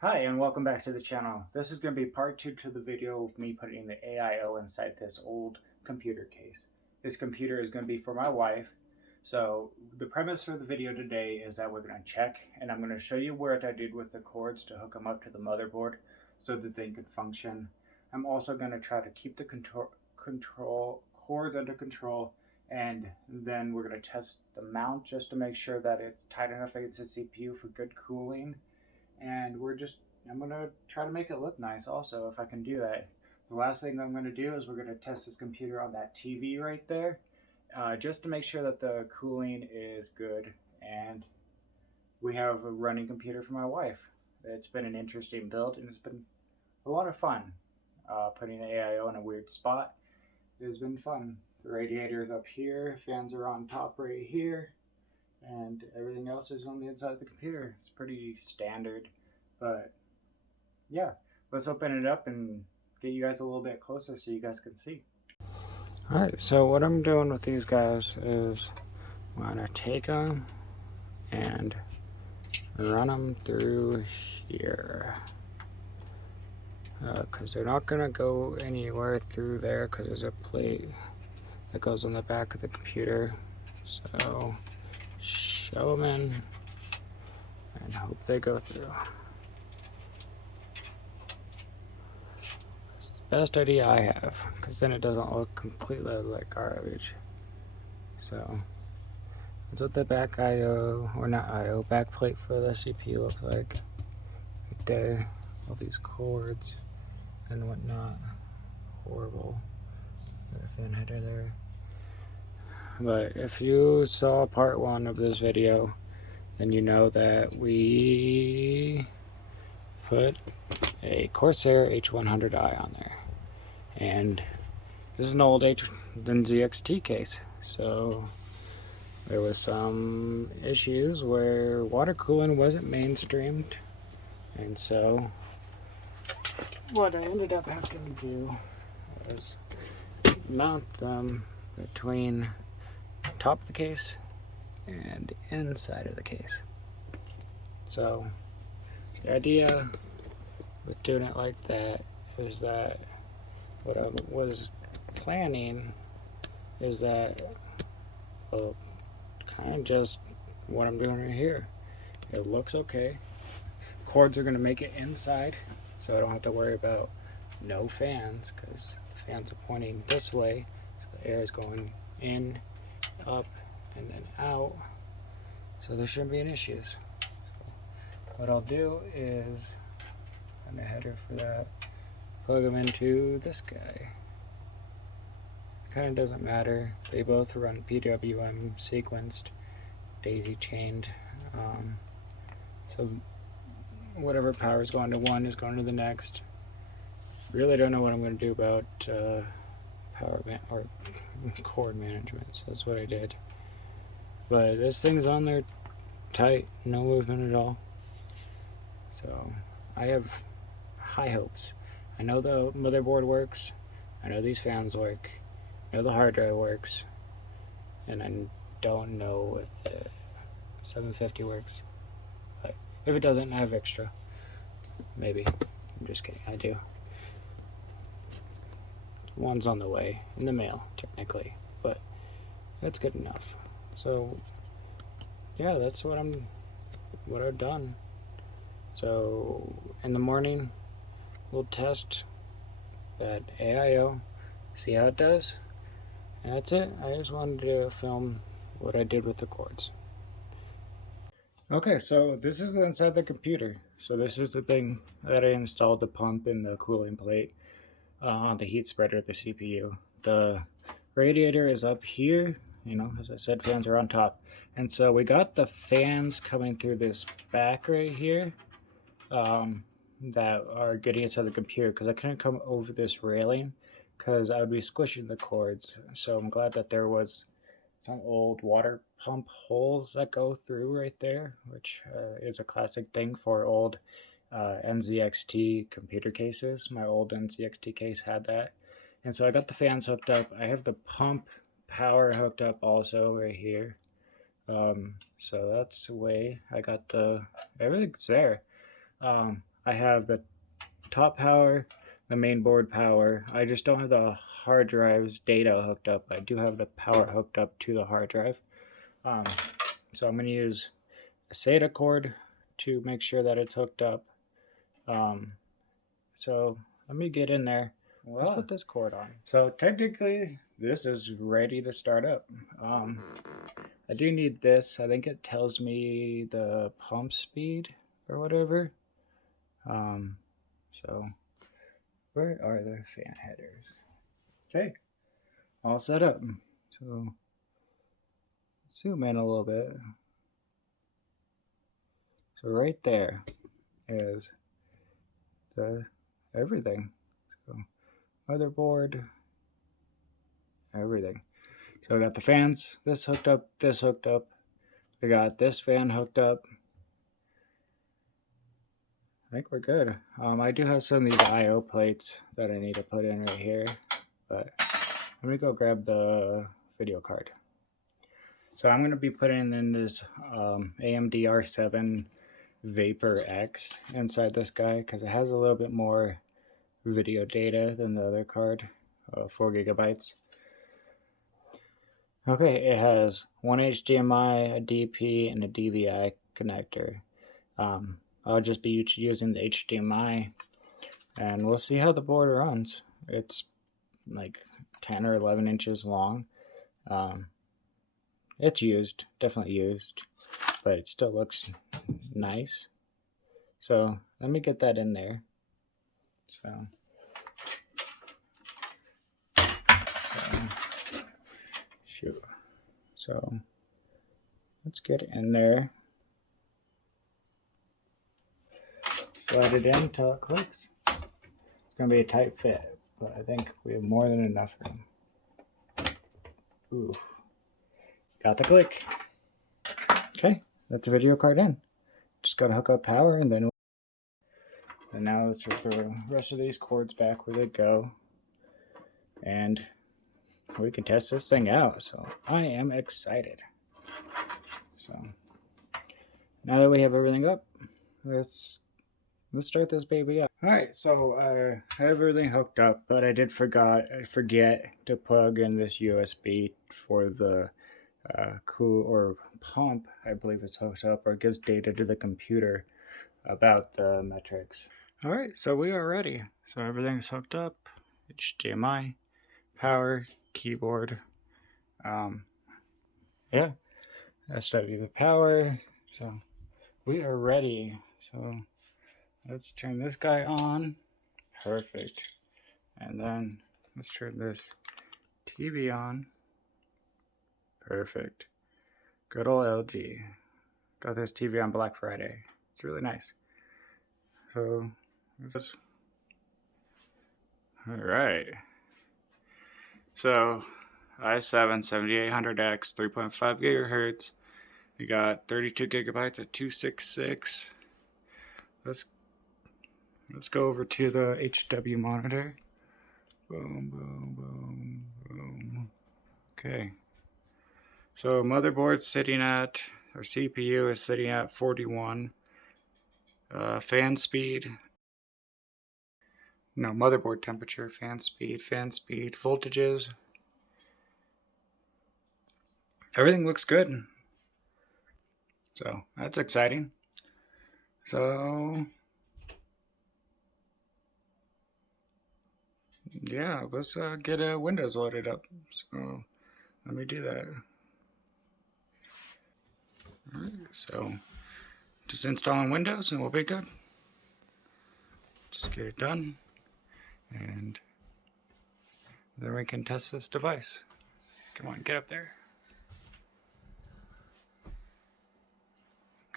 Hi and welcome back to the channel. This is going to be part 2 to the video of me putting the AIO inside this old computer case. This computer is going to be for my wife. So the premise for the video today is that we're going to check and I'm going to show you what I did with the cords to hook them up to the motherboard so that they could function. I'm also going to try to keep the control cords under control, and then we're going to test the mount just to make sure that it's tight enough against the CPU for good cooling. And I'm gonna try to make it look nice also, if I can do that. The last thing I'm gonna do is we're gonna test this computer on that TV right there, just to make sure that the cooling is good. And we have a running computer for my wife. It's been an interesting build and it's been a lot of fun. Putting the AIO in a weird spot has been fun. The radiator is up here, fans are on top right here, and everything else is on the inside of the computer. It's pretty standard, but yeah, let's open it up and get you guys a little bit closer so you guys can see. Alright, so what I'm doing with these guys is I'm gonna take them and run them through here, because they're not gonna go anywhere through there because there's a plate that goes on the back of the computer. So show them in and hope they go through. It's the best idea I have, because then it doesn't look completely like garbage. So that's what the back IO, or not IO, back plate for the CPU looks like. Right there, all these cords and whatnot. Horrible. Got a fan header there. But if you saw part 1 of this video, then you know that we put a Corsair H100i on there. And this is an old Nzxt case, so there was some issues where water cooling wasn't mainstreamed, and so what I ended up having to do was mount them between top of the case and inside of the case. So the idea with doing it like that is that what I was planning is that, well, kind of just what I'm doing right here. It looks okay. Cords are going to make it inside, so I don't have to worry about no fans, because the fans are pointing this way, so the air is going in, up, and then out, so there shouldn't be any issues. So what I'll do is, on the header for that, plug them into this guy. Kind of doesn't matter, they both run PWM sequenced, daisy chained, so whatever power is going to one is going to the next. Really don't know what I'm going to do about or cord management, so that's what I did. But this thing's on there tight, no movement at all, so I have high hopes. I know the motherboard works, I know these fans work, I know the hard drive works, and I don't know if the 750 works. But if it doesn't, I have extra. Maybe. I'm just kidding, I do. One's on the way, in the mail, technically, but that's good enough. So yeah, that's what I've done. So in the morning, we'll test that AIO, see how it does, and that's it. I just wanted to film what I did with the cords. Okay, so this is the inside of the computer. So this is the thing that I installed, the pump and the cooling plate on the heat spreader of the CPU. The radiator is up here, you know, as I said, fans are on top. And so we got the fans coming through this back right here that are getting inside the computer, because I couldn't come over this railing because I would be squishing the cords. So I'm glad that there was some old water pump holes that go through right there, which is a classic thing for old Nzxt computer cases. My old Nzxt case had that. And so I got the fans hooked up. I have the pump power hooked up also right here. So that's the way I got everything's there. I have the top power, the main board power. I just don't have the hard drive's data hooked up. I do have the power hooked up to the hard drive. So I'm going to use a SATA cord to make sure that it's hooked up. So let me get in there. Let's put this cord on. So technically, this is ready to start up. I do need this. I think it tells me the pump speed or whatever. So where are the fan headers? Okay, all set up. So zoom in a little bit. So right there is the everything. So motherboard, everything. So I got the fans, this hooked up, this hooked up. I got this fan hooked up. I think we're good. I do have some of these I/O plates that I need to put in right here, but let me go grab the video card. So I'm going to be putting in this AMD R7 Vapor X inside this guy because it has a little bit more video data than the other card, 4 gigabytes. Okay, it has one HDMI, a DP, and a DVI connector. I'll just be using the HDMI, and we'll see how the board runs. It's like 10 or 11 inches long. It's used, definitely used, but it still looks nice. So let me get that in there. So let's get it in there. Slide it in until it clicks. It's gonna be a tight fit, but I think we have more than enough room. Ooh, got the click. Okay, that's the video card in. Just gotta hook up power and then. And now let's put the rest of these cords back where they go, and we can test this thing out. So I am excited. So now that we have everything up, let's start this baby up. All right, so I have everything hooked up, but I did forget to plug in this USB for the cool or pump. I believe it's hooked up or gives data to the computer about the metrics. All right, so we are ready. So everything's hooked up, HDMI, power, keyboard, yeah, SW power. So we are ready. So let's turn this guy on. Perfect. And then let's turn this TV on. Perfect. Good old LG. Got this TV on Black Friday. It's really nice. So just all right. So i7 7800X 3.5 gigahertz. We got 32 gigabytes at 266. Let's go over to the HW monitor. Boom, boom, boom, boom. Okay. So motherboard's sitting at, or CPU is sitting at 41. Fan speed. No, motherboard temperature, fan speed, voltages. Everything looks good. So that's exciting. So yeah, let's get Windows loaded up. So let me do that. All right, so just installing Windows and we'll be good. Just get it done, and then we can test this device. Come on, get up there.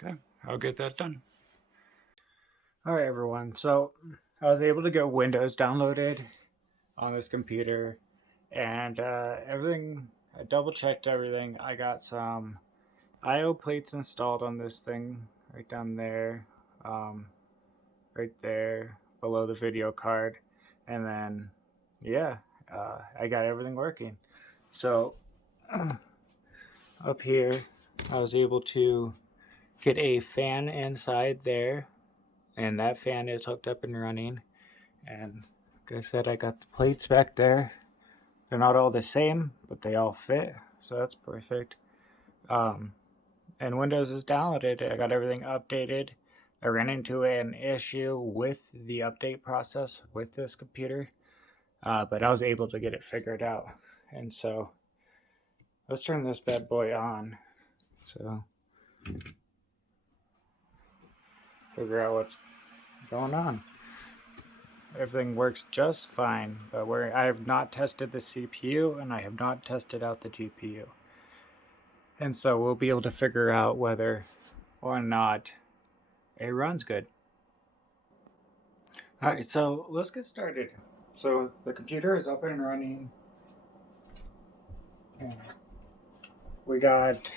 Okay, I'll get that done. All right, everyone. So I was able to get Windows downloaded on this computer, and everything. I double checked everything. I got some I/O plates installed on this thing right down there, right there below the video card, and then yeah, I got everything working. So up here, I was able to get a fan inside there. and that fan is hooked up and running. And like I said, I got the plates back there. They're not all the same, but they all fit, so that's perfect. And Windows is downloaded. I got everything updated. I ran into an issue with the update process with this computer, but I was able to get it figured out. And so let's turn this bad boy on. So figure out what's going on. Everything works just fine, but I have not tested the CPU and I have not tested out the GPU. And so we'll be able to figure out whether or not it runs good. Alright, so let's get started. So the computer is up and running. And we got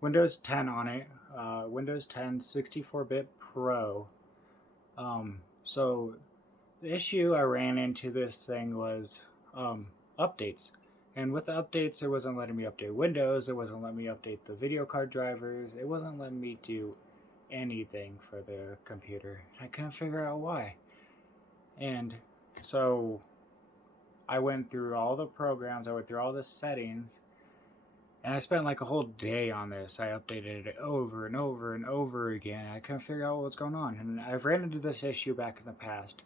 Windows 10 on it, Windows 10 64-bit Pro. So the issue I ran into this thing was updates. And with the updates, it wasn't letting me update Windows, it wasn't letting me update the video card drivers, it wasn't letting me do anything for the computer. I couldn't figure out why. And so I went through all the programs, I went through all the settings, and I spent like a whole day on this. I updated it over and over and over again. I couldn't figure out what's going on. And I've ran into this issue back in the past.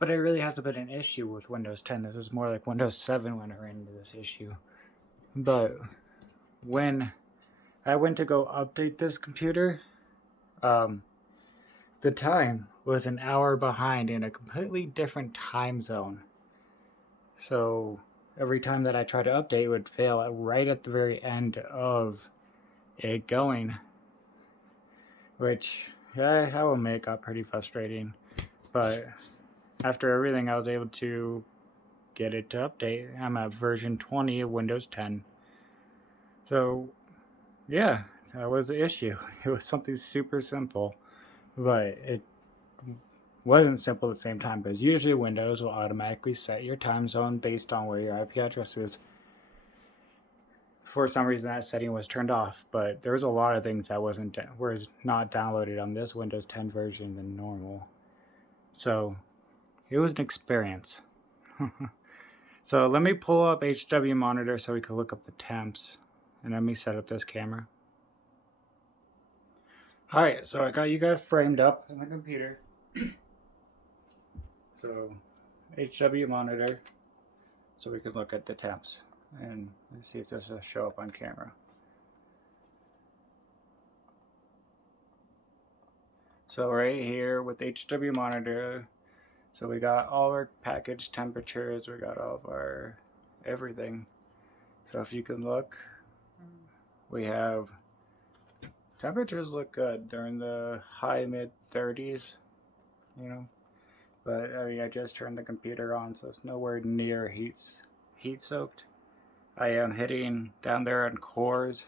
But it really hasn't been an issue with Windows 10. This was more like Windows 7 when I ran into this issue. But when I went to go update this computer, the time was an hour behind in a completely different time zone. So every time that I tried to update, it would fail right at the very end of it going, which I will make got pretty frustrating. But after everything, I was able to get it to update. I'm at version 20 of Windows 10. So yeah, that was the issue. It was something super simple, but it wasn't simple at the same time, because usually Windows will automatically set your time zone based on where your IP address is. For some reason, that setting was turned off, but there was a lot of things that was not downloaded on this Windows 10 version than normal. So it was an experience. So let me pull up HW monitor so we can look up the temps, and let me set up this camera. Alright, so I got you guys framed up in the computer. So HW monitor, so we can look at the temps, and let's see if this will show up on camera. So right here with HW monitor, so we got all our package temperatures, we got all of our everything. So if you can look, we have temperatures look good. They're in the high mid 30s, you know. But I mean, I just turned the computer on, so it's nowhere near heat soaked. I am hitting down there on cores.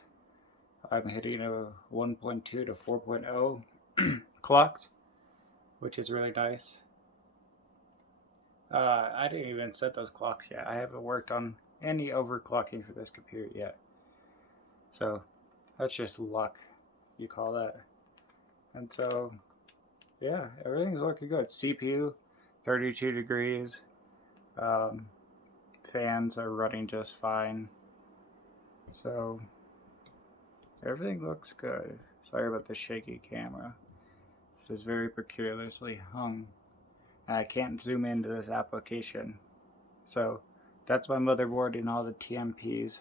I'm hitting a 1.2 to 4.0 clocks, which is really nice. I didn't even set those clocks yet. I haven't worked on any overclocking for this computer yet. So that's just luck, you call that. And so, yeah, everything's looking good. CPU, 32 degrees. Fans are running just fine. So everything looks good. Sorry about the shaky camera. This is very peculiarly hung. And I can't zoom into this application. So that's my motherboard and all the TMPs.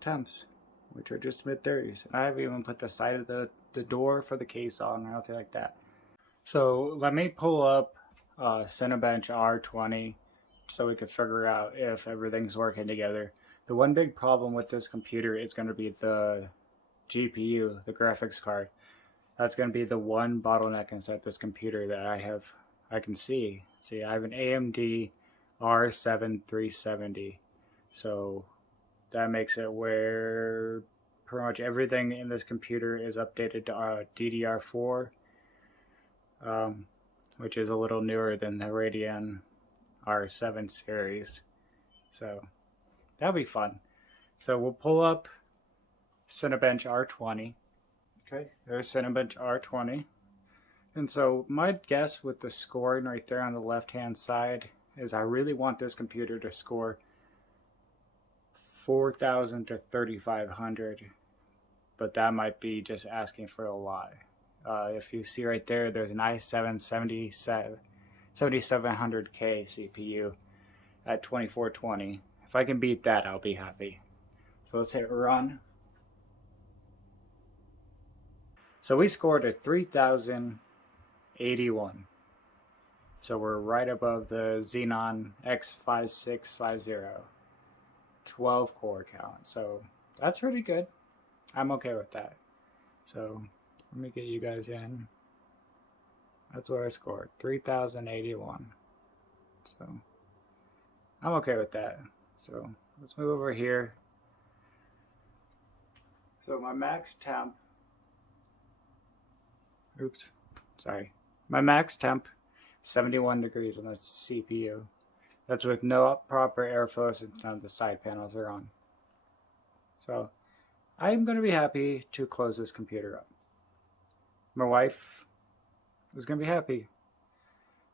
Temps, which are just mid-30s. And I haven't even put the side of the door for the case on or nothing like that. So let me pull up Cinebench R20 so we can figure out if everything's working together. The one big problem with this computer is going to be the GPU, the graphics card. That's going to be the one bottleneck inside this computer that I can see. See, I have an AMD R7 370. So that makes it where pretty much everything in this computer is updated to DDR4, which is a little newer than the Radeon R7 series. So that'll be fun. So we'll pull up Cinebench R20. Okay, there's Cinebench R20. And so my guess with the scoring right there on the left-hand side is I really want this computer to score 4,000 to 3,500, but that might be just asking for a lot. If you see right there, there's an i7 7700K CPU at 2420. If I can beat that, I'll be happy. So let's hit run. So we scored a 3,081. So we're right above the Xenon X5650, 12 core count. So that's pretty good. I'm okay with that. So let me get you guys in. That's what I scored, 3,081. So I'm okay with that. So let's move over here. So my max temp, my max temp, 71 degrees on the CPU. That's with no proper airflow since none of the side panels are on. So I'm going to be happy to close this computer up. My wife is going to be happy.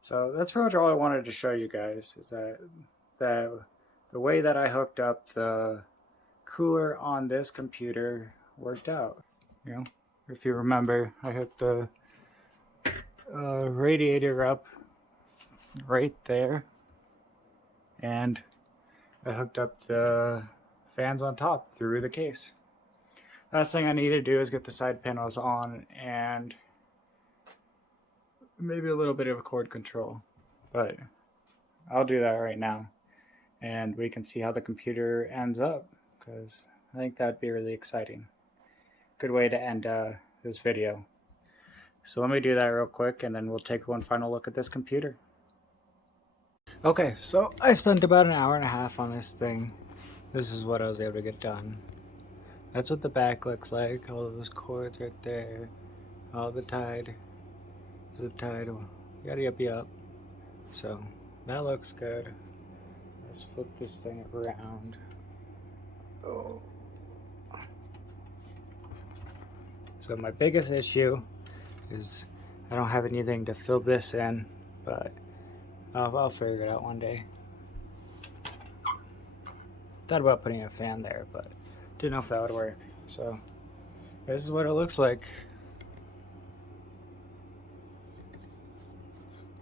So that's pretty much all I wanted to show you guys, is that the way that I hooked up the cooler on this computer worked out. You know, if you remember, I hooked the radiator up right there, and I hooked up the fans on top through the case. Last thing I need to do is get the side panels on and maybe a little bit of a cord control, but I'll do that right now and we can see how the computer ends up, because I think that'd be really exciting. Good way to end this video. So let me do that real quick and then we'll take one final look at this computer. Okay, so I spent about an hour and a half on this thing. This is what I was able to get done. That's what the back looks like. All those cords right there. All the tied. Zip tied. Yada. So that looks good. Let's flip this thing around. Oh. So my biggest issue is I don't have anything to fill this in, but I'll figure it out one day. Thought about putting a fan there, but didn't know if that would work. So this is what it looks like.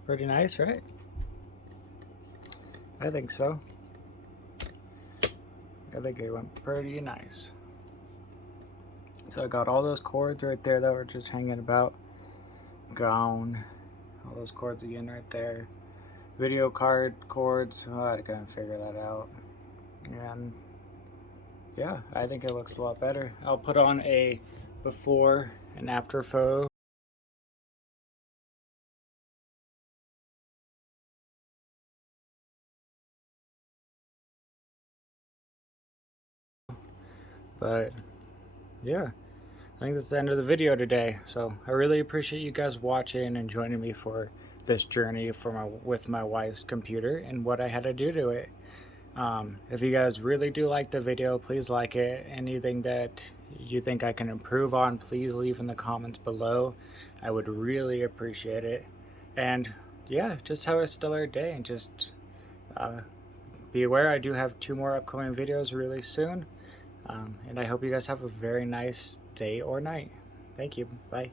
Pretty nice, right? I think so. I think it went pretty nice. So I got all those cords right there that were just hanging about. Gone. All those cords again right there. Video card cords. Oh, I gotta figure that out. And yeah, I think it looks a lot better. I'll put on a before and after photo. But yeah, I think that's the end of the video today. So I really appreciate you guys watching and joining me for this journey with my wife's computer and what I had to do to it. If you guys really do like the video, please like it. Anything that you think I can improve on, please leave in the comments below. I would really appreciate it. And yeah, just have a stellar day, and just be aware I do have 2 more upcoming videos really soon. And I hope you guys have a very nice day or night. Thank you. Bye.